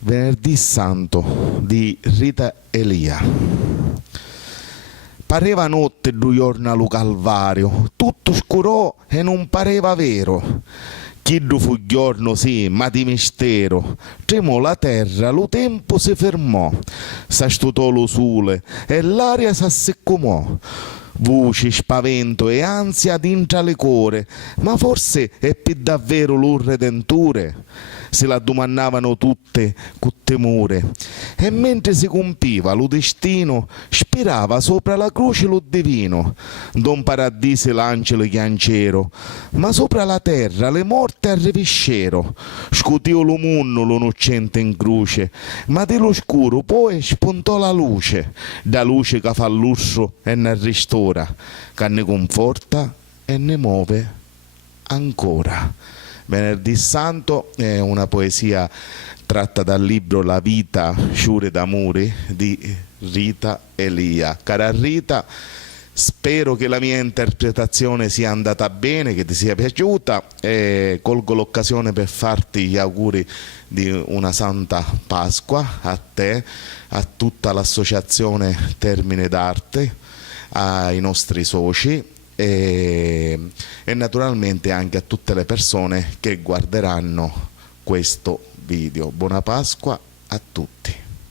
Venerdì Santo di Rita Elia. Pareva notte due giorni allo Calvario, tutto scurò e non pareva vero. Chiddu fu giorno sì, ma di mistero. Tremò la terra, lo tempo si fermò, s'astutò lo sole e l'aria s'assecumò. Voci, spavento e ansia dintra le core, ma forse è più davvero lo Redentore? Se la domandavano tutte con temore. E mentre si compiva lo destino, spirava sopra la croce lo divino. Don Paradiso l'angelo chiancero, ma sopra la terra le morte al reviscero. Scuotio lo munno lo nocente in croce, ma dell'oscuro poi spuntò la luce, da luce che fa l'urso e ne ristora, che ne conforta e ne muove ancora. Venerdì Santo è una poesia tratta dal libro La vita sciure d'amore di Rita Elia. Cara Rita, spero che la mia interpretazione sia andata bene, che ti sia piaciuta, e colgo l'occasione per farti gli auguri di una Santa Pasqua a te, a tutta l'associazione Termine d'Arte, ai nostri soci e naturalmente anche a tutte le persone che guarderanno questo video. Buona Pasqua a tutti.